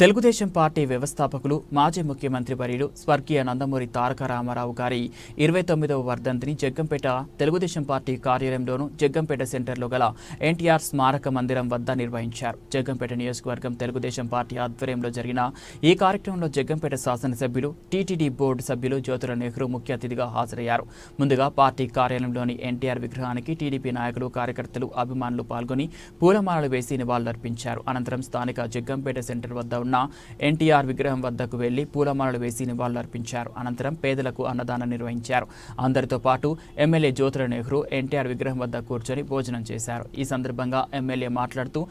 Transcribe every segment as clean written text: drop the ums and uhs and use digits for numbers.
Telugu Desam party వ్యవస్థాపకులు మాజీ ముఖ్యమంత్రి వర్యులు స్వర్గీయ నందమూరి తారక రామారావు గారి 29వ వర్ధంతిని జగ్గంపేట తెలుగుదేశం పార్టీ కార్యాలయంలోను జగ్గంపేట సెంటర్లో గల ఎన్టీఆర్ స్మారక మందిరం వద్ద నిర్వహించారు. జగ్గంపేట నియోజకవర్గం తెలుగుదేశం పార్టీ ఆధ్వర్యంలో జరిగిన ఈ కార్యక్రమంలో జగ్గంపేట శాసనసభ్యులు టీటీడీ బోర్డు సభ్యులు జ్యోతుల నెహ్రూ ముఖ్య అతిథిగా హాజరయ్యారు. ముందుగా పార్టీ కార్యాలయంలోని ఎన్టీఆర్ విగ్రహానికి టీడీపీ నాయకులు, కార్యకర్తలు, అభిమానులు పాల్గొని పూలమాలలు వేసి నివాళులర్పించారు. అనంతరం స్థానిక జగ్గంపేట సెంటర్ వద్ద ఉన్న ఎన్టీఆర్ విగ్రహం వద్దకు వెళ్లి పూలమాలలు వేసి నివాళులర్పించారు. అనంతరం పేదలకు అన్నదానం నిర్వహించారు. అందరితో పాటు ఎమ్మెల్యే జ్యోతుల నెహ్రూ ఎన్టీఆర్ విగ్రహం వద్ద కూర్చొని భోజనం చేశారు. ఈ సందర్భంగా ఎమ్మెల్యే మాట్లాడుతూ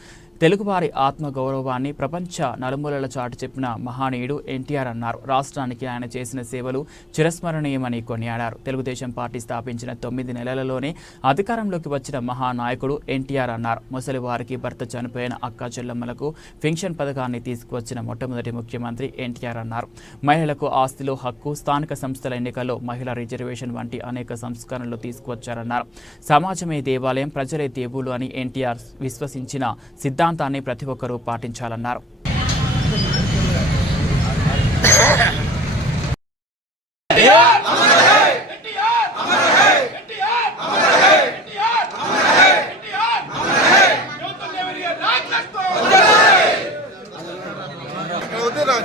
తెలుగువారి ఆత్మగౌరవాన్ని ప్రపంచ నలుమూలల చాటు చెప్పిన మహానీయుడు ఎన్టీఆర్ అన్నారు. రాష్ట్రానికి ఆయన చేసిన సేవలు చిరస్మరణీయమని కొనియాడారు. తెలుగుదేశం పార్టీ స్థాపించిన 9 నెలలలోనే అధికారంలోకి వచ్చిన మహానాయకుడు ఎన్టీఆర్ అన్నారు. ముసలి వారికి భర్త చనిపోయిన అక్క చెల్లెమ్మలకు పెన్షన్ పథకాన్ని తీసుకువచ్చిన మొట్టమొదటి ముఖ్యమంత్రి ఎన్టీఆర్ అన్నారు. మహిళలకు ఆస్తిలో హక్కు, స్థానిక సంస్థల ఎన్నికల్లో మహిళా రిజర్వేషన్ వంటి అనేక సంస్కరణలు తీసుకువచ్చారన్నారు. సమాజమే దేవాలయం, ప్రజలే దేవులు అని ఎన్టీఆర్ విశ్వసించిన సిద్ధాంతాన్ని ప్రతి ఒక్కరూ పాటించాలన్నారు.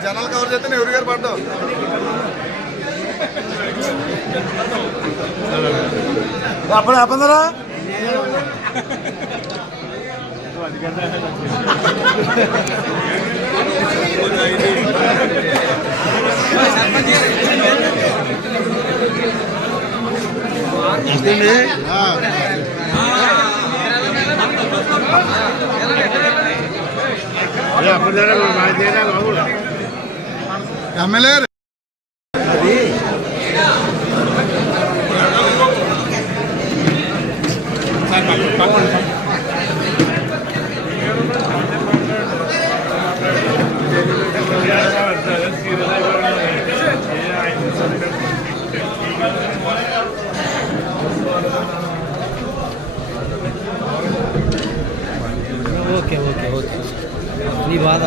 జనాలు కవర్ చేస్తే ఎవరు గారు పడ్డావు అప్పుడు ఆపందరా ఎమ్మెల్యే ఓకే ఓకే ఓకే నీ బాధ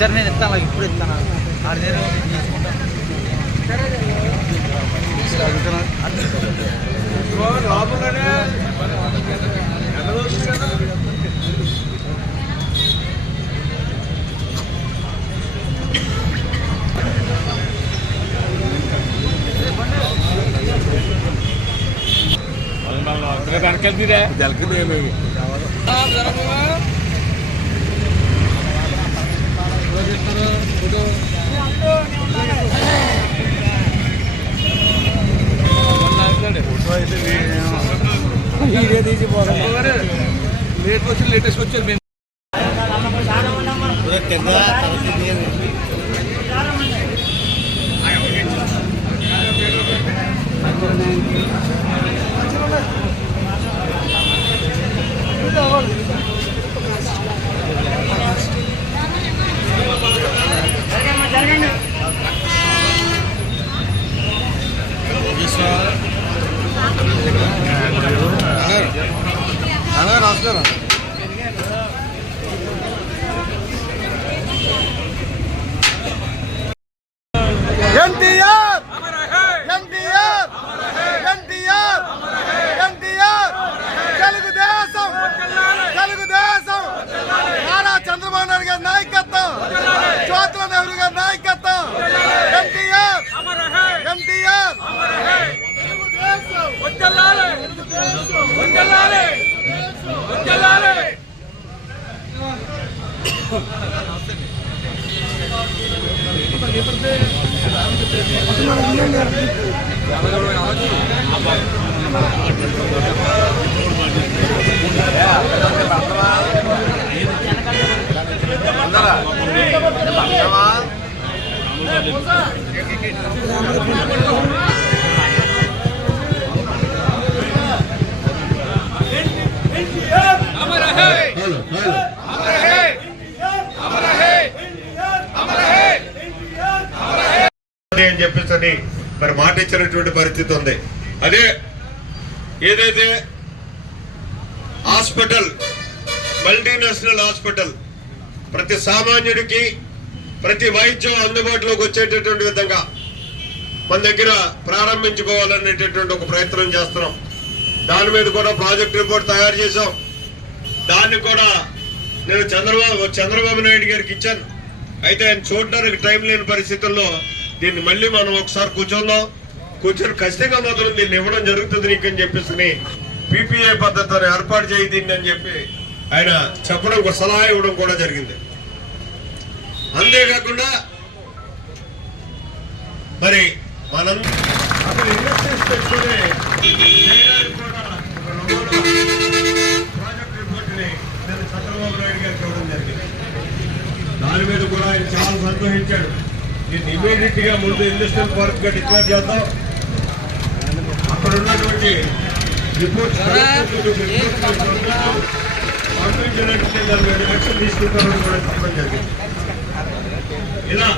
సరే నేను ఇస్తాను, ఇప్పుడు ఇస్తాను. ఆరు నేను లేటెస్ట్ వచ్చారు. రాసుకోరా ఎన్టీఆర్ ఎన్టీఆర్ ఎన్టీఆర్ ఎన్టీఆర్ తెలుగుదేశం తెలుగుదేశం నారా చంద్రబాబు నాయుడు గారి నాయకత్వం, జ్యోతుల నెహ్రూ గారి నాయకత్వం, ఎన్టీఆర్ ఎన్టీఆర్ अमर है అని చెప్పేసి మరి మాట ఇచ్చినటువంటి పరిస్థితి ఉంది. అదే ఏదైతే హాస్పిటల్, మల్టీనేషనల్ హాస్పిటల్ ప్రతి సామాన్యుడికి ప్రతి వైద్యం అందుబాటులోకి వచ్చేటటువంటి విధంగా మన దగ్గర ప్రారంభించుకోవాలనేటటువంటి ఒక ప్రయత్నం చేస్తున్నాం. దాని మీద కూడా ప్రాజెక్ట్ రిపోర్ట్ తయారు చేశాం. దాన్ని కూడా నేను చంద్రబాబు నాయుడు గారికి ఇచ్చాను. అయితే ఆయన చూడడానికి టైం లేని పరిస్థితుల్లో దీన్ని మళ్ళీ మనం ఒకసారి కూర్చొని ఖచ్చితంగా మాత్రం దీన్ని ఇవ్వడం జరుగుతుంది నీకు అని చెప్పేసి PPA పద్ధతిని ఏర్పాటు చేయి దీన్ని అని చెప్పి ఆయన చెప్పడం, సలహా ఇవ్వడం కూడా జరిగింది. అంతేకాకుండా మరి మనం అసలు ఇండస్ట్రీస్ పెట్టుకుని చేయడానికి కూడా ప్రాజెక్ట్ రిపోర్ట్ని నేను చంద్రబాబు నాయుడు గారికి ఇవ్వడం జరిగింది. దాని మీద కూడా ఆయన చాలా సంతోషించాడు. దీన్ని ఇమీడియట్ గా ముందు ఇండస్ట్రియల్ పార్క్ గా డిక్లేర్ చేద్దాం. అక్కడ ఉన్నటువంటి రిపోర్ట్ పంపించినట్టు దాని మీద యాక్షన్ తీసుకుంటామని కూడా చెప్పడం జరిగింది. ఇలా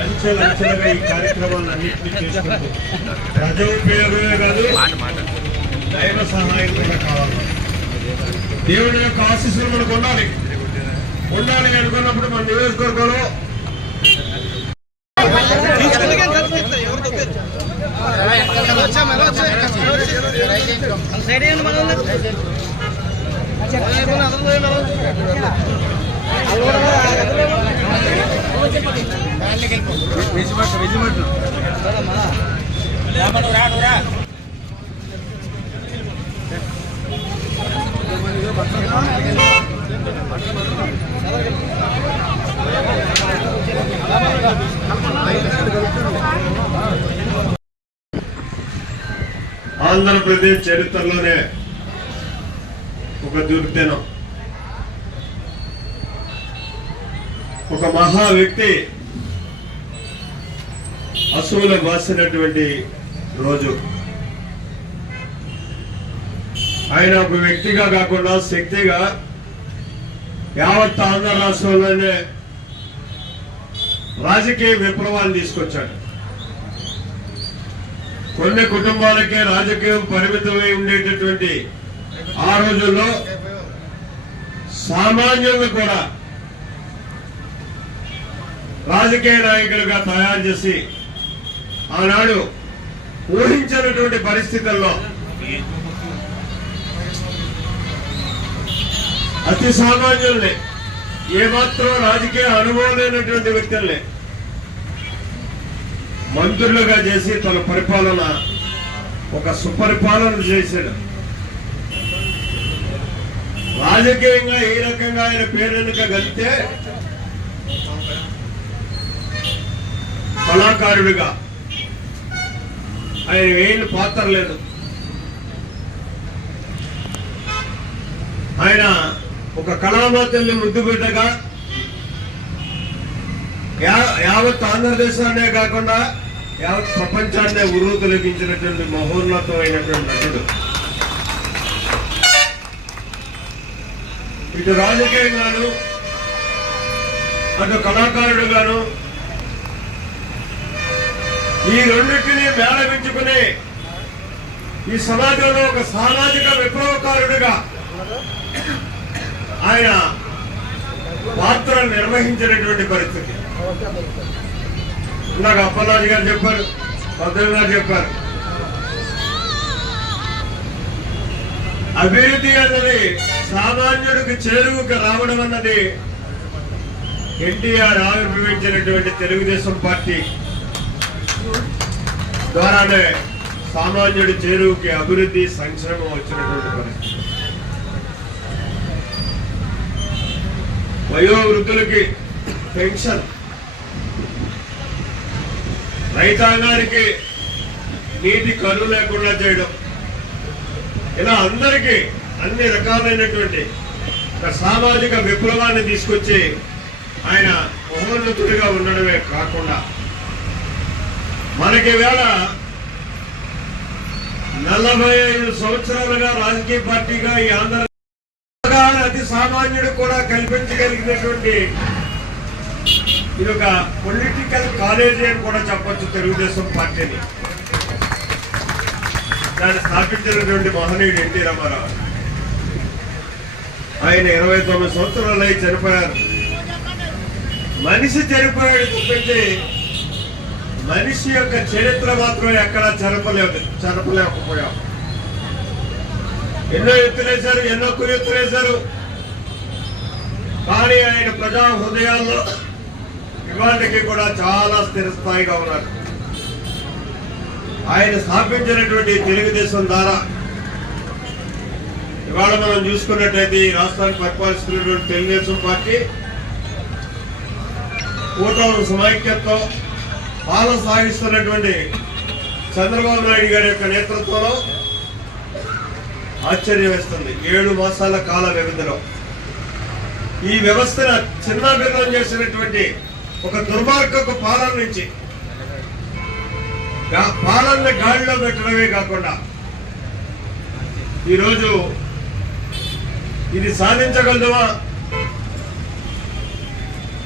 అంచెలంచెలుగా ఈ కార్యక్రమాలన్నింటినీ చేసుకుంటూ ప్రజా ఉపయోగమే కాదు, దైవ సహాయం కూడా కావాలి. దేవుని యొక్క ఆశీస్సులు మనకు ఉండాలి అనుకున్నప్పుడు మన నియోజకవర్గంలో ఆంధ్రప్రదేశ్ చరిత్రలోనే ఒక దుర్దినం. ఒక మహా వ్యక్తి అసూలు బాసినటువంటి రోజు. ఆయన ఒక వ్యక్తిగా కాకుండా శక్తిగా యావత్ ఆంధ్ర రాష్ట్రంలోనే రాజకీయ విప్లవాన్ని తీసుకొచ్చాడు. కొన్ని కుటుంబాలకే రాజకీయం పరిమితమై ఉండేటటువంటి ఆ రోజుల్లో సామాన్యులను కూడా రాజకీయ నాయకులుగా తయారు చేసి ఆనాడు ఊహించినటువంటి పరిస్థితుల్లో అతి సామాన్యుల్ని, ఏమాత్రం రాజకీయ అనుభవం లేనటువంటి వ్యక్తుల్ని మంత్రులుగా చేసి తన పరిపాలన ఒక సుపరిపాలన చేశాడు. రాజకీయంగా ఏ రకంగా ఆయన పేరెనుక గలితే కళాకారుడిగా ఆయన ఏం పాత్ర లేదు. ఆయన ఒక కళామాతల్ని ముద్దు బిడ్డగా యావత్ ఆంధ్రదేశాన్నే కాకుండా యావత్ ప్రపంచాన్నే ఉరువు తొలగించినటువంటి మహోన్నతమైనటువంటి నటుడు. ఇటు రాజకీయంగాను అటు కళాకారుడుగాను ఈ రెండింటినీ మేళవించుకుని ఈ సమాజంలో ఒక సామాజిక విప్లవకారుడిగా ఆయన పాత్ర నిర్వహించినటువంటి పరిస్థితి. నాకు అప్పలరాజు గారు చెప్పారు, పద్మనాభ గారు చెప్పారు, అభివృద్ధి అన్నది సామాన్యుడికి చేరువుకు రావడం అన్నది ఎన్టీఆర్ ఆవిర్భవించినటువంటి తెలుగుదేశం పార్టీ ద్వారానే సామాన్యుడి చేరువుకి అభివృద్ధి సంక్షేమం వచ్చినటువంటి పరిస్థితి. వయోవృద్ధులకి పెన్షన్, రైతాంగానికి నీటి కరువు లేకుండా చేయడం, ఇలా అందరికీ అన్ని రకాలైనటువంటి ఒక సామాజిక విప్లవాన్ని తీసుకొచ్చి ఆయన మహోన్నతుడిగా ఉండడమే కాకుండా మనకి వేళ 45 సంవత్సరాలుగా రాజకీయ పార్టీగా ఈ ఆంధ్ర అతి సామాన్యుడు కూడా కల్పించగలిగినటువంటి ఇది ఒక పొలిటికల్ కాలేజీ అని కూడా చెప్పొచ్చు తెలుగుదేశం పార్టీని. దాన్ని స్థాపించినటువంటి మహనీయుడు ఎన్టీ రామారావు. ఆయన 29 సంవత్సరాలు అయి చనిపోయారు. మనిషి చనిపోయాడు తప్పించి మనిషి యొక్క చరిత్ర మాత్రం ఎక్కడా చెరపలేకపోయాం. ఎన్నో ఎత్తులేశారు, ఎన్నో కురెత్తులేశారు. కానీ ఆయన ప్రజా హృదయాల్లో ఇవాళకి కూడా చాలా స్థిరస్థాయిగా ఉన్నారు. ఆయన స్థాపించినటువంటి తెలుగుదేశం ద్వారా ఇవాళ మనం చూసుకున్నట్టయితే ఈ రాష్ట్రాన్ని పరిపాలిస్తున్నటువంటి తెలుగుదేశం పార్టీ కూటమి సమైక్యతతో పాలన సాగిస్తున్నటువంటి చంద్రబాబు నాయుడు గారి యొక్క నేతృత్వంలో ఆశ్చర్యం వేస్తుంది. 7 మాసాల కాల వ్యవధిలో ఈ వ్యవస్థను చిన్నాభిన్నం చేసినటువంటి ఒక దుర్మార్గపు పాలన నుంచి పాలనని గాడిలో పెట్టడమే కాకుండా ఈరోజు ఇది సాధించగలదుమా,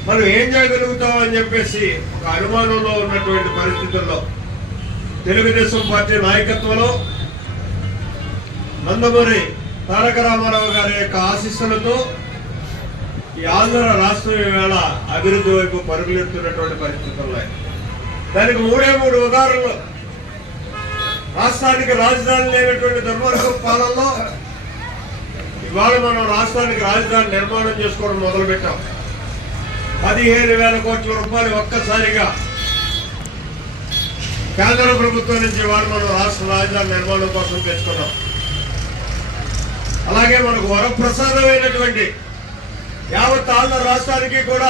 మనం ఏం చేయగలుగుతాం అని చెప్పేసి ఒక అనుమానంలో ఉన్నటువంటి పరిస్థితుల్లో తెలుగుదేశం పార్టీ నాయకత్వంలో నందమూరి తారక రామారావు గారి యొక్క ఆశీస్సులతో ఈ ఆంధ్ర రాష్ట్రం ఈవేళ అభివృద్ధి వైపు పరుగులెత్తున్నటువంటి పరిస్థితుల్లో దానికి 3 ఉదాహరణలు. రాష్ట్రానికి రాజధాని లేనటువంటి దుర్మార్గ పాలనలో ఇవాళ మనం రాష్ట్రానికి రాజధాని నిర్మాణం చేసుకోవడం మొదలుపెట్టాం. 15,000 కోట్ల రూపాయలు ఒక్కసారిగా కేంద్ర ప్రభుత్వం నుంచి ఇవాళ మనం రాష్ట్ర రాజధాని నిర్మాణం కోసం తెచ్చుకున్నాం. అలాగే మనకు వరప్రసాదమైనటువంటి యావత్ ఆంధ్ర రాష్ట్రానికి కూడా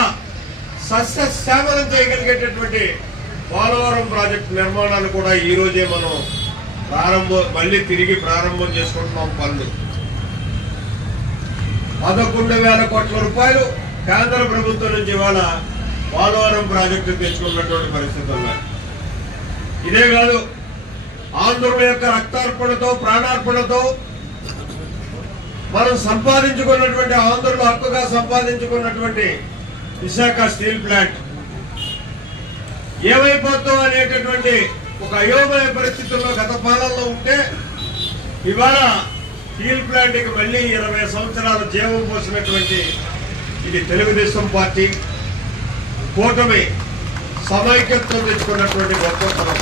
సస్యశ్యామలం చేయగలిగేటటువంటి పోలవరం ప్రాజెక్టు నిర్మాణాలు కూడా ఈ రోజే మనం మళ్ళీ తిరిగి ప్రారంభం చేసుకుంటున్నాం. పనులు 11,000 కోట్ల రూపాయలు కేంద్ర ప్రభుత్వం నుంచి ఇవాళ పోలవరం ప్రాజెక్టు తెచ్చుకున్నటువంటి పరిస్థితులు ఉన్నాయి. ఇదే కాదు, ఆంధ్రుల యొక్క రక్తార్పణతో ప్రాణార్పణతో మనం సంపాదించుకున్నటువంటి ఆంధ్రులు హక్కుగా సంపాదించుకున్నటువంటి విశాఖ స్టీల్ ప్లాంట్ ఏమైపోతాం అనేటటువంటి ఒక అయోమయ పరిస్థితుల్లో గత పాలనలో ఉంటే ఇవాళ స్టీల్ ప్లాంట్కి మళ్ళీ 20 సంవత్సరాలు జీవం పోసినటువంటి ఇది తెలుగుదేశం పార్టీ కూటమి సమైక్యతతో తెచ్చుకున్నటువంటి గొప్పతనం.